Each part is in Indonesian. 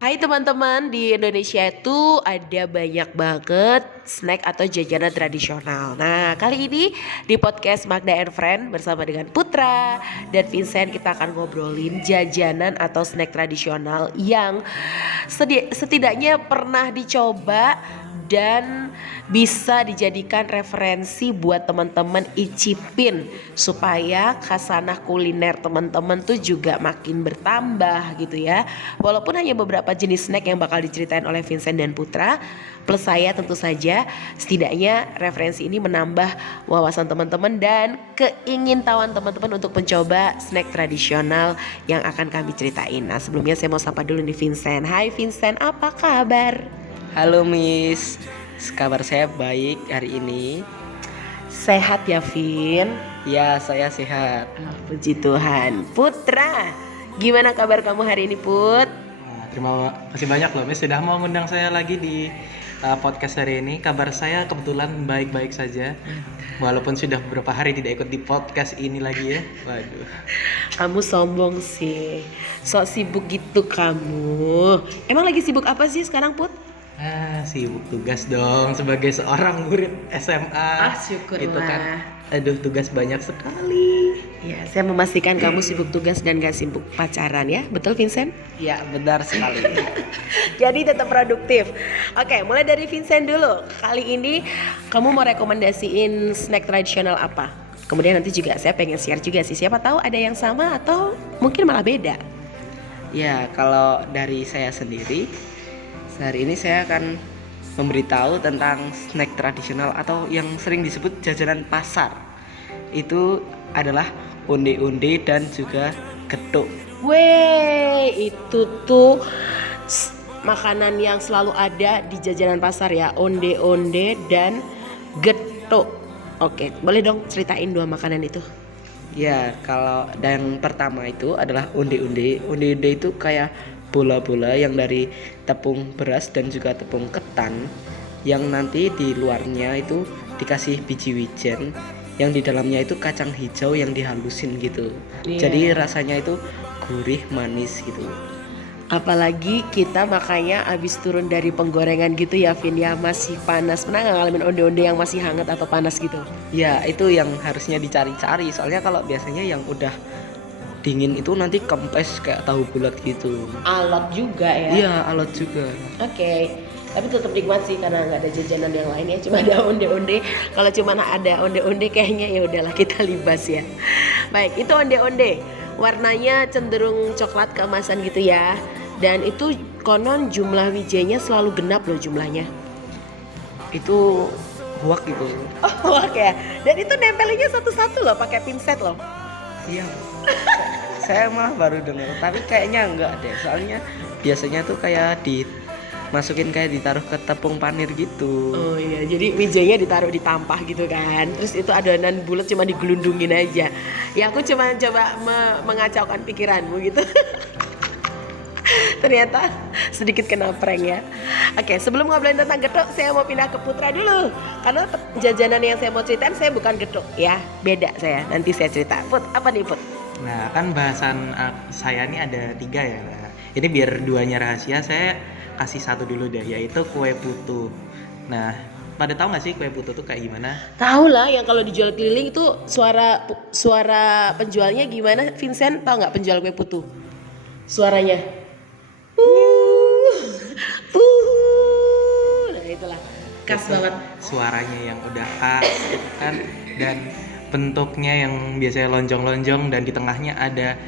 Hai teman-teman, di Indonesia itu ada banyak banget snack atau jajanan tradisional. Nah, kali ini di podcast Magda and Friend bersama dengan Putra dan Vincent kita akan ngobrolin jajanan atau snack tradisional yang setidaknya pernah dicoba dan bisa dijadikan referensi buat teman-teman icipin supaya khasanah kuliner teman-teman tuh juga makin bertambah gitu ya. Walaupun hanya beberapa jenis snack yang bakal diceritain oleh Vincent dan Putra, plus saya tentu saja, setidaknya referensi ini menambah wawasan teman-teman dan keingintahuan teman-teman untuk mencoba snack tradisional yang akan kami ceritain. Nah, sebelumnya saya mau sapa dulu nih Vincent. Hai Vincent, apa kabar? Halo Miss, kabar saya baik hari ini. Sehat ya Vin? Ya, saya sehat. Puji Tuhan. Putra, gimana kabar kamu hari ini Put? Terima kasih banyak loh Miss sudah mau ngundang saya lagi di podcast hari ini. Kabar saya kebetulan baik-baik saja. Walaupun sudah beberapa hari tidak ikut di podcast ini lagi ya. Waduh. Kamu sombong sih. Sok sibuk gitu kamu. Emang lagi sibuk apa sih sekarang Put? Sibuk tugas dong sebagai seorang murid SMA. Syukurlah. Gitu kan. Aduh, tugas banyak sekali. Ya, saya memastikan kamu sibuk tugas dan gak sibuk pacaran ya. Betul Vincent? Ya, benar sekali. Jadi tetap produktif. Oke, mulai dari Vincent dulu. Kali ini kamu mau rekomendasiin snack tradisional apa? Kemudian nanti juga saya pengen share juga sih. Siapa tahu ada yang sama atau mungkin malah beda. Ya, kalau dari saya sendiri, hari ini saya akan memberitahu tentang snack tradisional atau yang sering disebut jajanan pasar. Itu adalah onde-onde dan juga getuk. Weh, itu tuh makanan yang selalu ada di jajanan pasar ya. Onde-onde dan getuk. Oke, boleh dong ceritain dua makanan itu. Ya, kalau dan pertama itu adalah onde-onde. Onde-onde itu kayak bola-bola yang dari tepung beras dan juga tepung ketan, yang nanti di luarnya itu dikasih biji wijen, yang di dalamnya itu kacang hijau yang dihalusin gitu. Jadi rasanya itu gurih manis gitu. Apalagi kita makanya abis turun dari penggorengan gitu ya Vin ya, masih panas. Pernah gak ngalamin onde-onde yang masih hangat atau panas gitu? Ya, itu yang harusnya dicari-cari. Soalnya kalau biasanya yang udah dingin itu nanti kempes kayak tahu bulat gitu. Alot juga ya. Iya, alot juga. Oke. Tapi tetap nikmat sih karena nggak ada jajanan yang lain ya, cuma ada onde-onde. Kalau cuma ada onde-onde kayaknya ya udahlah kita libas ya. Baik, itu onde-onde. Warnanya cenderung coklat keemasan gitu ya. Dan itu konon jumlah wijenya selalu genap loh jumlahnya. Itu huak gitu. Oh, oke ya. Dan itu nempelinnya satu-satu loh pakai pinset loh. Iya. Saya malah baru dengar, tapi kayaknya enggak deh. Soalnya biasanya tuh kayak dimasukin kayak ditaruh ke tepung panir gitu. Oh iya, jadi wijanya ditaruh di tampah gitu kan. Terus itu adonan bulat cuma digelundungin aja. Ya aku cuma coba mengacaukan pikiranmu gitu. Ternyata sedikit kena prank ya. Oke, sebelum ngobrolin tentang getuk, saya mau pindah ke Putra dulu. Karena jajanan yang saya mau ceritain saya bukan getuk ya, beda saya. Nanti saya cerita. Put, apa nih Put? Nah, kan bahasan saya ini ada 3 ya. Nah, ini biar 2-nya rahasia, saya kasih 1 dulu deh, yaitu kue putu. Nah, pada tahu nggak sih kue putu tuh kayak gimana? Tahu lah yang kalau dijual keliling itu suara penjualnya gimana? Vincent tahu nggak penjual kue putu? Suaranya. Nah itulah khas Itu banget. suaranya yang udah khas gitu kan, dan bentuknya yang biasanya lonjong-lonjong, dan di tengahnya ada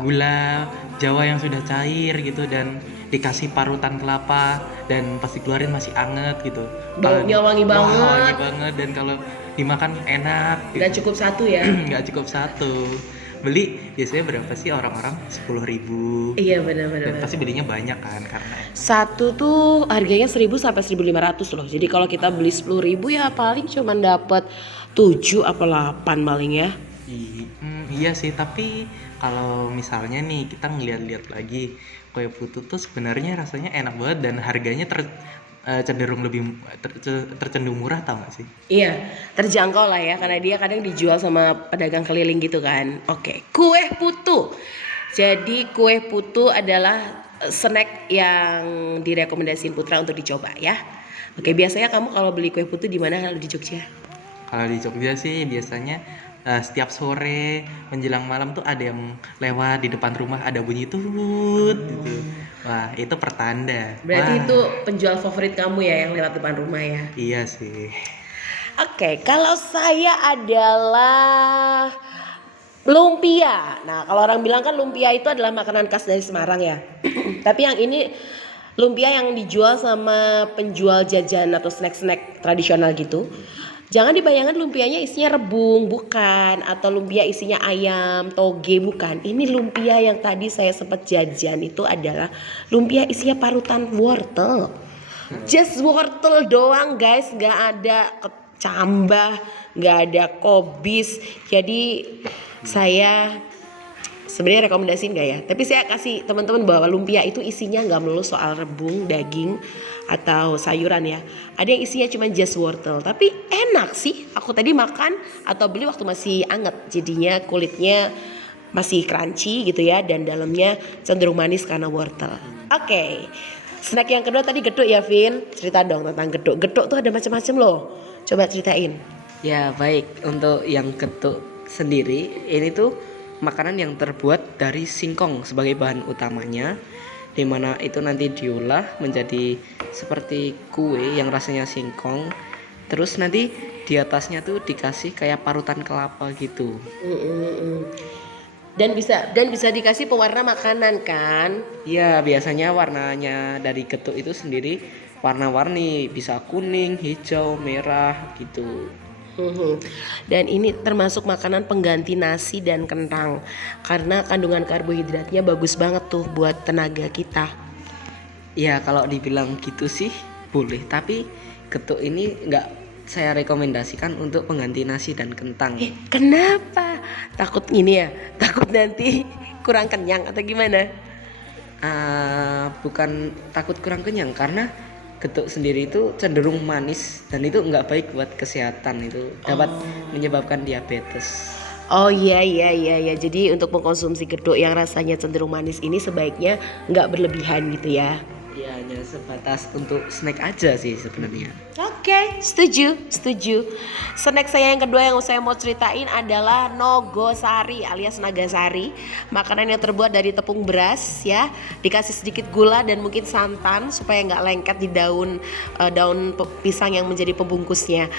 gula Jawa yang sudah cair gitu, dan dikasih parutan kelapa, dan pasti keluarin masih anget gitu. Baunya wangi banget. Wah, wangi banget, dan kalau dimakan enak gitu. Gak cukup satu ya? Nggak cukup 1. Beli biasanya berapa sih orang-orang? 10.000. Iya benar-benar. Dan pasti belinya banyak kan, karena Satu tuh harganya 1.000 sampai 1.500 loh. Jadi kalau kita beli 10.000 ya paling cuma dapat 7 apa 8 paling ya. Iya sih, tapi kalau misalnya nih kita ngeliat-liat lagi, kue putu tuh sebenarnya rasanya enak banget dan harganya cenderung lebih tercenderung murah, tau gak sih? Iya, terjangkau lah ya karena dia kadang dijual sama pedagang keliling gitu kan. Oke, kue putu. Jadi kue putu adalah snack yang direkomendasiin Putra untuk dicoba ya. Oke, biasanya kamu kalau beli kue putu di mana kalau di Jogja? Kalau di Jogja sih biasanya setiap sore menjelang malam tuh ada yang lewat di depan rumah, ada bunyi tut gitu. Wah, itu pertanda. Berarti Wah, itu penjual favorit kamu ya yang lewat depan rumah ya. iya sih. Oke, kalau saya adalah lumpia. Nah, kalau orang bilang kan lumpia itu adalah makanan khas dari Semarang ya. Tapi yang ini lumpia yang dijual sama penjual jajan atau snack-snack tradisional gitu. Jangan dibayangkan lumpianya isinya rebung, bukan. Atau lumpia isinya ayam, toge, bukan. Ini lumpia yang tadi saya sempat jajan itu adalah lumpia isinya parutan wortel. Just wortel doang guys, nggak ada kecambah, nggak ada kobis. Jadi saya sebenarnya rekomendasiin nggak ya? Tapi saya kasih teman-teman bahwa lumpia itu isinya nggak melulu soal rebung, daging atau sayuran ya. Ada yang isinya cuma just wortel. Tapi enak sih. Aku tadi makan atau beli waktu masih anget. Jadinya kulitnya masih crunchy gitu ya, dan dalamnya cenderung manis karena wortel. Oke. Snack yang kedua tadi geduk ya, Vin. Cerita dong tentang geduk. Geduk tuh ada macam-macam loh. Coba ceritain. Ya baik, untuk yang getuk sendiri ini tuh makanan yang terbuat dari singkong sebagai bahan utamanya, dimana itu nanti diolah menjadi seperti kue yang rasanya singkong. Terus nanti di atasnya tuh dikasih kayak parutan kelapa gitu. Dan bisa dikasih pewarna makanan kan? Ya biasanya warnanya dari getuk itu sendiri warna-warni, bisa kuning, hijau, merah gitu. Dan ini termasuk makanan pengganti nasi dan kentang karena kandungan karbohidratnya bagus banget tuh buat tenaga kita. Ya kalau dibilang gitu sih boleh, tapi getuk ini nggak saya rekomendasikan untuk pengganti nasi dan kentang. Kenapa? Takut ini ya? Takut nanti kurang kenyang atau gimana? Bukan takut kurang kenyang, karena getuk sendiri itu cenderung manis dan itu nggak baik buat kesehatan, itu dapat menyebabkan diabetes. Oh iya. Jadi untuk mengkonsumsi geduk yang rasanya cenderung manis ini sebaiknya nggak berlebihan gitu ya. Ya hanya sebatas untuk snack aja sih sebenarnya. Oke, setuju. Snack saya yang kedua yang saya mau ceritain adalah nogosari alias nagasari. Makanan yang terbuat dari tepung beras ya, dikasih sedikit gula dan mungkin santan supaya nggak lengket di daun pisang yang menjadi pembungkusnya.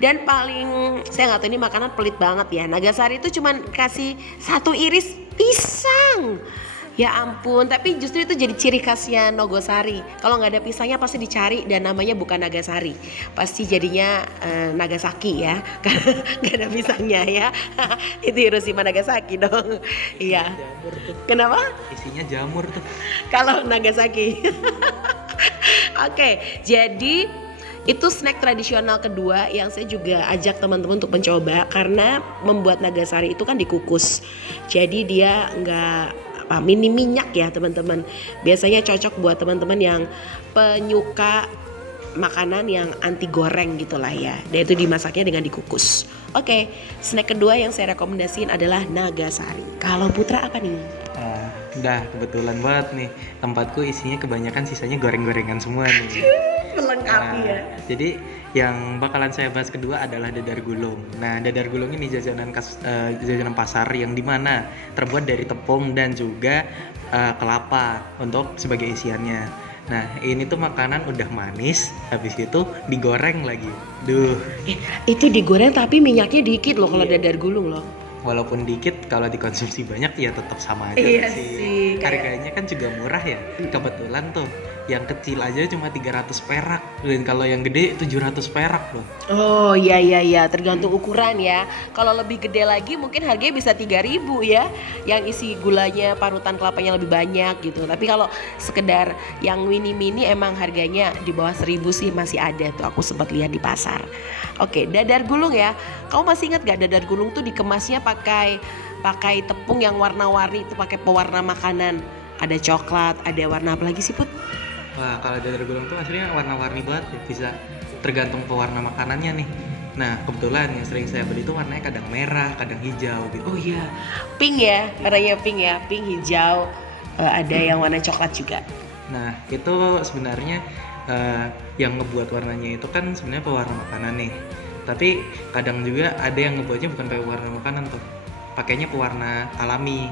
Dan paling saya nggak tahu, ini makanan pelit banget ya. Nagasari itu cuman kasih satu iris pisang. Ya ampun, tapi justru itu jadi ciri khasnya Nogosari. Kalau nggak ada pisangnya pasti dicari dan namanya bukan Nagasari. Pasti jadinya Nagasaki ya, karena nggak ada pisangnya ya. Itu Hiroshima Nagasaki dong. Iya. Kenapa? Isinya jamur tuh. Kalau Nagasaki. Oke, jadi itu snack tradisional kedua yang saya juga ajak teman-teman untuk mencoba, karena membuat nagasari itu kan dikukus. Jadi dia minim minyak ya teman-teman. Biasanya cocok buat teman-teman yang penyuka makanan yang anti goreng gitulah ya. Dan itu dimasaknya dengan dikukus. Oke, snack kedua yang saya rekomendasiin adalah nagasari. Kalau Putra apa nih? Udah kebetulan banget nih, tempatku isinya kebanyakan sisanya goreng-gorengan semua nih. Melengkapi ya. Jadi yang bakalan saya bahas kedua adalah dadar gulung. Nah, dadar gulung ini jajanan pasar yang dimana terbuat dari tepung dan juga kelapa untuk sebagai isiannya. Nah, ini tuh makanan udah manis, habis itu digoreng lagi. Duh. Itu digoreng tapi minyaknya dikit loh kalau dadar gulung loh. Walaupun dikit, kalau dikonsumsi banyak ya tetap sama aja Iya sih. sih, Harganya kan juga murah ya. Kebetulan tuh yang kecil aja cuma 300 perak, dan kalau yang gede 700 perak loh. Oh iya, tergantung ukuran ya. Kalau lebih gede lagi mungkin harganya bisa 3.000 ya, yang isi gulanya, parutan kelapanya lebih banyak gitu. Tapi kalau sekedar yang mini-mini emang harganya di bawah 1.000 sih masih ada tuh, aku sempat lihat di pasar. Oke, dadar gulung ya. Kamu masih ingat gak dadar gulung tuh dikemasnya pakai tepung yang warna-warni, itu pakai pewarna makanan. Ada coklat, ada warna apa lagi sih Put? Wah, kalau dadar gulung tuh aslinya warna-warni banget ya, bisa tergantung pewarna makanannya nih. Nah, kebetulan yang sering saya beli itu warnanya kadang merah, kadang hijau gitu. Oh iya, pink ya, warnanya pink ya, pink hijau. ada yang warna coklat juga. Nah, itu sebenarnya yang ngebuat warnanya itu kan sebenarnya pewarna makanan nih. Tapi kadang juga ada yang ngebuatnya bukan pewarna makanan tuh. Pakainya pewarna alami.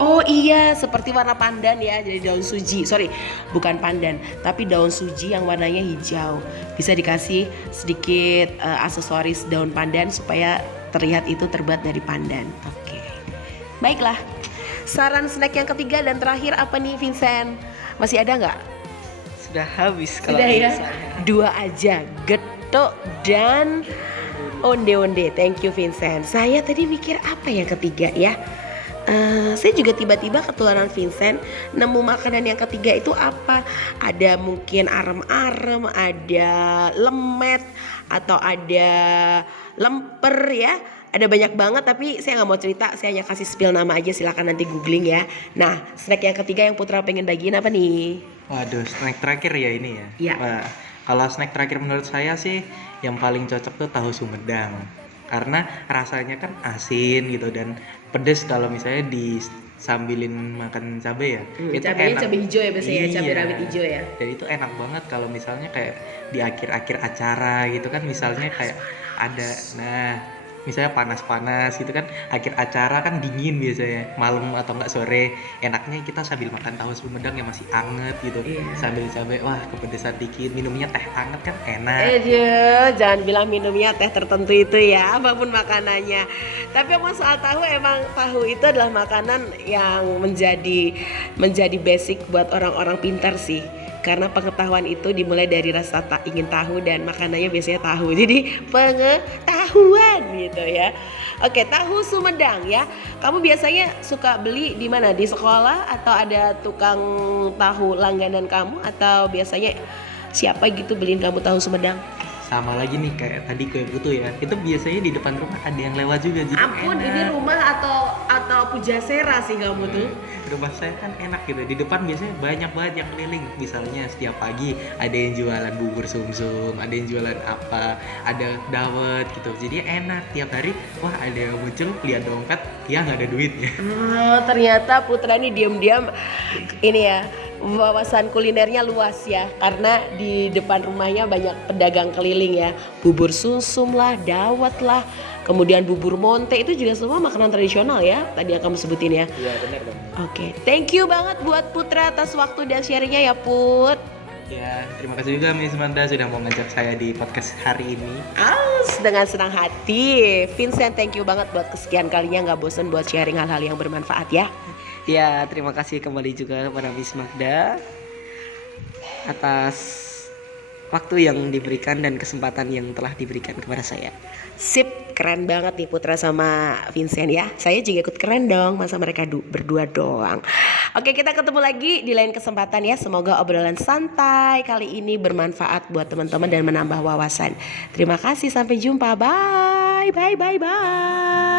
Oh iya, seperti warna pandan ya, dari daun suji. Sorry, bukan pandan, tapi daun suji yang warnanya hijau. Bisa dikasih sedikit aksesoris daun pandan supaya terlihat itu terbuat dari pandan. Oke. Baiklah. Saran snack yang ketiga dan terakhir apa nih, Vincent? Masih ada nggak? Sudah habis kalau Sudah ya. saya. 2 aja, getuk dan onde-onde. Thank you, Vincent. Saya tadi mikir apa yang ketiga ya? Saya juga tiba-tiba ketularan Vincent nemu makanan yang ketiga itu apa? Ada mungkin arem-arem, ada lemet, atau ada lemper ya. Ada banyak banget tapi saya nggak mau cerita, saya hanya kasih spill nama aja, silakan nanti googling ya. Nah, snack yang ketiga yang Putra pengen bagiin apa nih? Waduh, snack terakhir ya ini ya. Iya. Wah, kalau snack terakhir menurut saya sih yang paling cocok tuh tahu Sumedang. Karena rasanya kan asin gitu dan pedes kalau misalnya disambilin makan cabai ya. Itu Cabainya enak. cabai hijau ya biasanya, Iya. cabai rawit hijau ya. Dan itu enak banget kalau misalnya kayak di akhir-akhir acara gitu kan, misalnya kayak ada, nah misalnya panas-panas gitu kan, akhir acara kan dingin biasanya, malam atau enggak sore, enaknya kita sambil makan tahu Sumedang yang masih anget gitu, Iya. sambil cabai, wah kepedesan dikit, minumnya teh hangat kan enak. Jangan bilang minumnya teh tertentu itu ya, apapun makanannya. Tapi emang soal tahu, emang tahu itu adalah makanan yang menjadi basic buat orang-orang pintar sih. Karena pengetahuan itu dimulai dari rasa ingin tahu dan makanannya biasanya tahu. Jadi pengetahuan gitu ya. Oke, tahu Sumedang ya. Kamu biasanya suka beli di mana? Di sekolah atau ada tukang tahu langganan kamu, atau biasanya siapa gitu beliin kamu tahu Sumedang? Sama lagi nih kayak tadi kue putu ya, itu biasanya di depan rumah ada yang lewat juga, jadi Ampun, enak. ini rumah atau pujasera sih kamu tuh. Rumah saya kan enak gitu, di depan biasanya banyak banget yang keliling. Misalnya setiap pagi ada yang jualan bubur sumsum, ada yang jualan apa, ada dawet gitu, jadi enak tiap hari. Wah, ada yang muncul lihat dompet, ya nggak ada duitnya. Oh, ternyata Putra ini diam-diam ini ya, wawasan kulinernya luas ya, karena di depan rumahnya banyak pedagang keliling ya. Bubur sumsum lah, dawet lah, kemudian bubur monte, itu juga semua makanan tradisional ya, tadi yang kamu sebutin ya. Iya, benar dong. Oke, thank you banget buat Putra atas waktu dan sharingnya ya Put. Ya, terima kasih juga Miss Manda sudah mau ngajak saya di podcast hari ini. Dengan senang hati. Vincent, thank you banget buat kesekian kalinya nggak bosen buat sharing hal-hal yang bermanfaat ya. Ya, terima kasih kembali juga kepada Miss Magda atas waktu yang diberikan dan kesempatan yang telah diberikan kepada saya. Sip, keren banget nih Putra sama Vincent ya. Saya juga ikut keren dong, masa mereka berdua doang. Oke, kita ketemu lagi di lain kesempatan ya. Semoga obrolan santai kali ini bermanfaat buat teman-teman dan menambah wawasan. Terima kasih, sampai jumpa. Bye, bye, bye, bye.